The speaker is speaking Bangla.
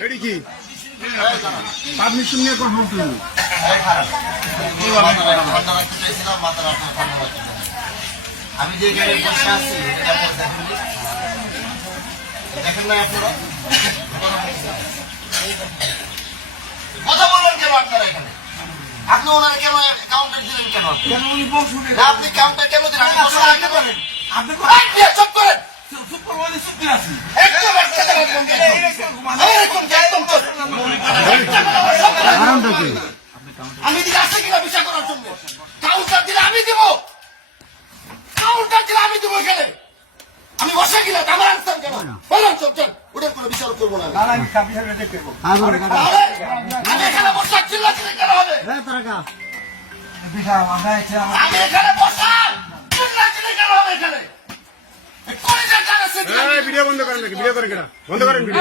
এডি কি পারমিশন নিয়ে কোন হাত তুলবো আমি যে গাড়ি বসে আছি দেখেন না আপনারা কথা বললেন কেন আপনারা এখানে আপনি ওনার কেন কাউন্টার দিলেন কেন আপনি কাউন্টার কেন দিলেন আপনি চুপ করেন আমি দিকে আসে কিনা বিচার করার জন্য কাউন্টার দিলে আমি দিব কাউন্টার দিলে আমি দিব এখানে আমি বসে কিনা আমার আনসার কেন বললাম চল চল ওটার কোনো বিচার করবো না আমি এখানে বসা চিল্লা চিল্লি কেন হবে আমি এখানে বসা চিল্লা চিল্লি কেন হবে এখানে ভিডিও বন্ধ করেন ভিডিও করেন বন্ধ করেন ভিডিও